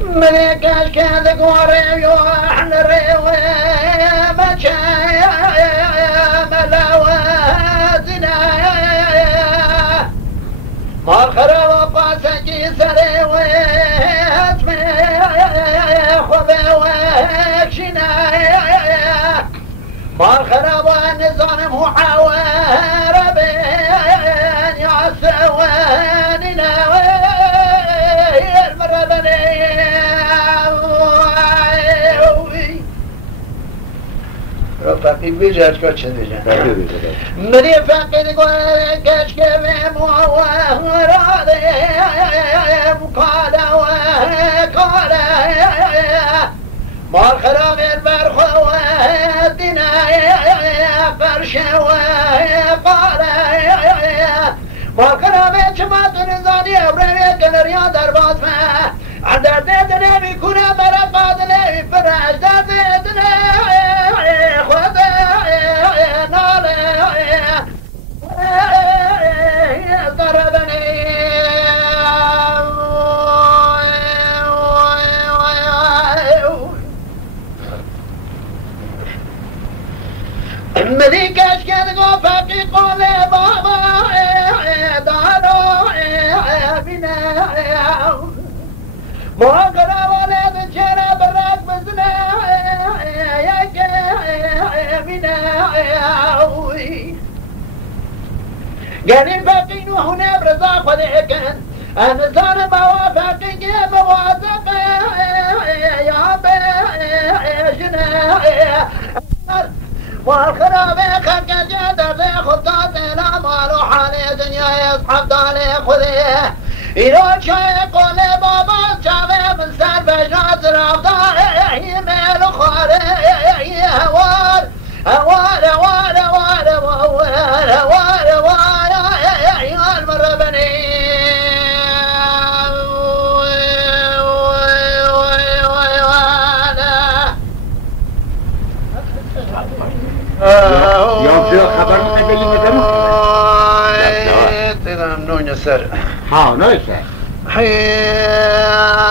ملكاش كذا قوري وحن ريوي مشايا ملاواتنا مالخرا وقاسكي سريوي اسمي خذي وكشنا مالخرا ونزان محاور بين يعسواننا فقی بیجاش که چه دیجن مری فقی گوشش که مواره مقاله و کاره مال خراب برخو دینا فرش و قاره مال خراب چمات نزانی ابره گلریا در باز عندر دادنا میکنه برا قادله فرش دادنا خدا ناله ضربني مذيك اشكال غفاقي قولي بابا دارو بنا مهاجرة ولد شرى براك بزنا يا كامنا قال باقين وهنا برزاق ولكن أنا زار موافقي موافق يا بجنا والخراب خلق جدر خطات لا مالو حالي دنيا يصحب دالي خذيه إلو شاي قولي بابا شاوي من سر بجنات رافضاء يميل خاري هوار هوار هوار هوار هوار هوار هوار يا المربني يوم شو خبر مقبلين مثلا؟ تمام نون يسر ها نون يسر حيا